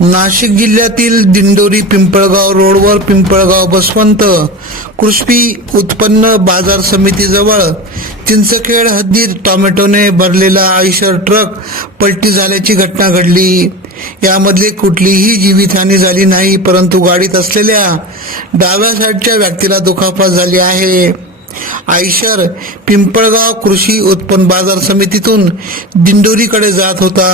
नाशिक जिल्ह्यातील दिंडोरी पिंपळगाव रोडवर पिंपळगाव बसवंत कृषी उत्पन्न बाजार समितीजवळ चिंचखेड हद्दीत टोमॅटोने भरलेला आयशर ट्रक पलटी झाल्याची घटना घडली. यामधले कुठलीही जीवितहानी झाली नाही परंतु गाडीत असलेल्या डाव्या साईडच्या व्यक्तीला दुखापत झाली आहे. आयशर पिंपळगाव कृषी उत्पन्न बाजार समितीतून दिंडोरीकडे जात होता.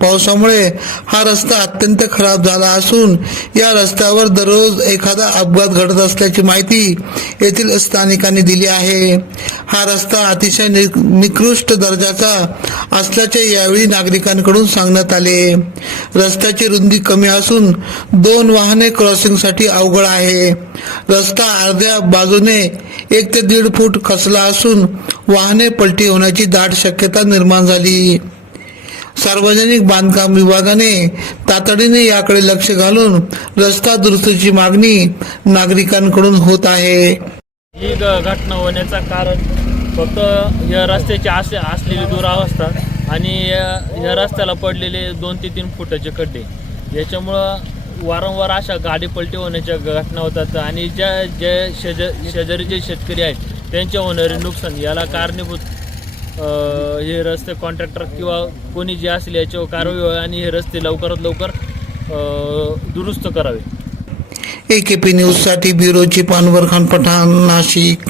पावसामुळे हा रस्ता अत्यंत खराब झाला असून या रस्त्यावर दररोज एखादा अपघात घडत असल्याची माहिती येथील स्थानिकांनी दिली आहे. हा रस्ता अतिशय निकृष्ट दर्जाचा असल्याचे यावेळी नागरिकांकडून सांगण्यात आले. रस्त्याची रुंदी कमी असून दोन वाहने क्रॉसिंगसाठी अवघड आहे. रस्ता अर्ध्या बाजूने एक ते दीड फूट खचला असून वाहने पलटी होण्याची दाट शक्यता निर्माण झाली. सार्वजनिक बांधकाम विभागाने तातडीने याकडे लक्ष घालून रस्ता दुरुस्तीची मागणी नागरिकांकडून होत आहे. ही घटना होण्याचं कारण फक्त या रस्त्याची असे असलेली दुरावस्था आणि या- या रस्त्याला पडलेले दोन ते तीन फुटाचे खड्डे. याच्यामुळं वारंवार अशा गाडी पलटी होण्याच्या घटना होतात आणि ज्या जे शेज शेजारी जे शेतकरी आहेत त्यांचे होणारे नुकसान याला कारणीभूत हे रस्ते कॉन्ट्रॅक्टर किंवा कोणी जे असेल याच्यावर कारवाई व्हावी आणि हे रस्ते लवकरात लवकर दुरुस्त करावे. एकेपी न्यूजसाठी साठी पानवर खान पठाण नाशिक.